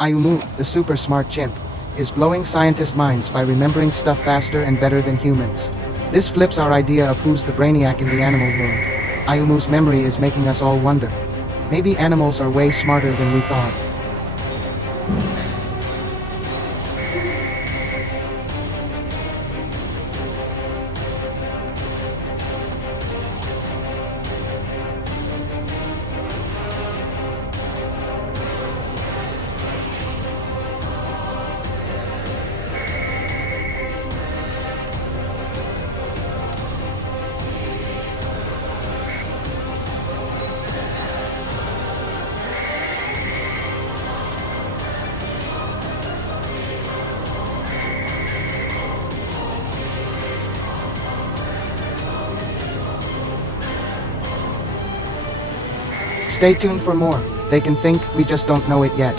Ayumu, the super smart chimp, is blowing scientist minds by remembering stuff faster and better than humans. This flips our idea of who's the brainiac in the animal world. Ayumu's memory is making us all wonder. Maybe animals are way smarter than we thought. Stay tuned for more. They can think, we just don't know it yet.